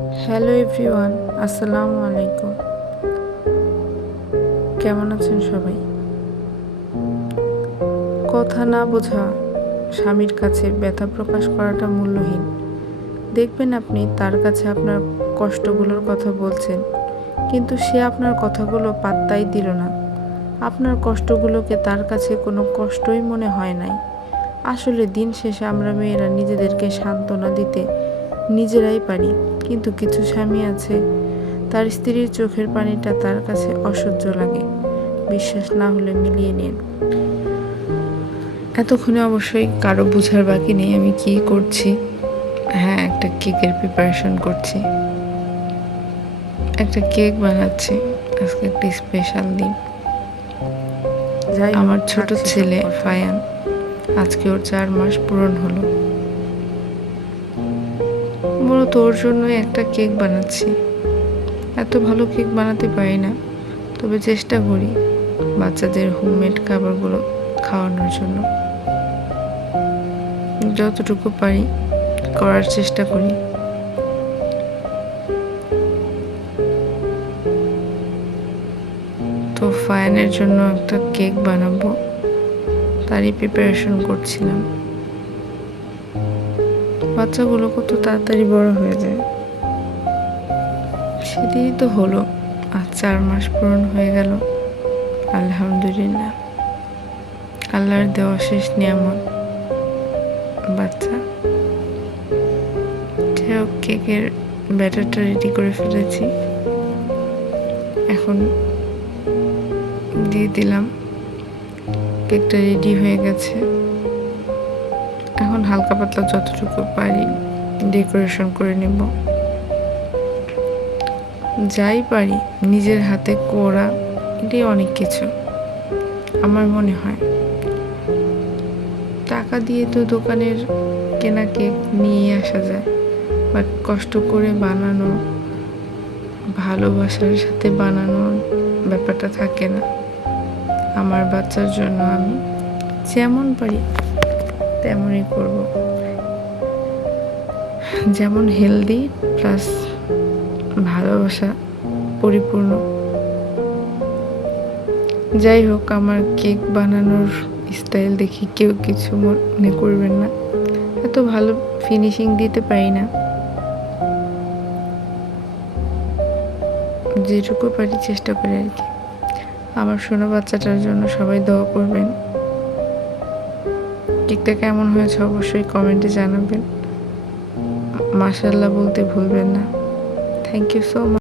Hello everyone আসসালামু আলাইকুম। কেমন আছেন সবাই? কথা না বোঝা স্বামীর কাছে ব্যথা প্রকাশ করাটা মূল্যহীন। দেখবেন আপনি তার কাছে আপনার কষ্টগুলোর কথা বলছেন, কিন্তু সে আপনার কথাগুলো পাত্তাই দিল না। আপনার কষ্টগুলোকে তার কাছে কোনো কষ্টই মনে হয় নাই। আসলে দিন শেষে আমরা মেয়েরা নিজেদেরকে সান্ত্বনা দিতে নিজেরাই পারি। কিন্তু কিছু স্বামী আছে। তার স্ত্রীর চোখের পানিটা তার কাছে অসহ্য লাগে। বিশ্বাস না হলে মিলিয়ে নিন। এতক্ষণে অবশ্যই কারও বোঝার বাকি নেই আমি কি করছি? হ্যাঁ একটা কেকের প্রিপারেশন করছি। একটা কেক বানাচ্ছি। আজকে একটা স্পেশাল দিন। যাই আমার ছোট ছেলে ফায়ান আজকে ওর চার মাস পূরণ হলো। ওর জন্য একটা কেক বানাচ্ছি। এত ভালো কেক বানাতে পারি না। তবে চেষ্টা করি বাচ্চাদের হোমমেড খাবারগুলো খাওয়ানোর জন্য। যতটুকু পারি করার চেষ্টা করি। তো ফায়ানের জন্য একটা কেক বানাবো। তারই প্রিপারেশন করছিলাম। বাচ্চাগুলো কত তাড়াতাড়ি বড় হয়ে যায়। সেদিনই তো হলো আর চার মাস পূরণ হয়ে গেল। আলহামদুলিল্লাহ। আল্লাহর দেওয়া শেষ নিয়ামত। বাচ্চা, যাই হোক, কেকের ব্যাটারটা রেডি করে ফেলেছি। এখন দিয়ে দিলাম। কেকটা রেডি হয়ে গেছে। এখন হালকা পাতলা যতটুকু পারি ডেকোরেশন করে নেব। যাই পারি, নিজের হাতে করা এটাই অনেক কিছু, আমার মনে হয়। টাকা দিয়ে তো দোকানের কেনা কেক নিয়ে আসা যায় বাট কষ্ট করে বানানো, ভালোবাসার সাথে বানানো ব্যাপারটা থাকে না। আমার বাচ্চার জন্য আমি যেমন পারি তেমনই করব। যেমন হেলদি প্লাস ভালোবাসা পরিপূর্ণ। যাই হোক, আমার কেক বানানোর স্টাইল দেখি কেউ কিছু মনে করবেন না। এত ভালো ফিনিশিং দিতে পারি না। যেটুকু পারি চেষ্টা করি আর কি। আমার শোনো বাচ্চাটার জন্য সবাই দোয়া করবেন। কেকটা কেমন হয়েছে অবশ্যই কমেন্টে জানাবেন। মাসাল্লাহ বলতে ভুলবেন না। Thank you so much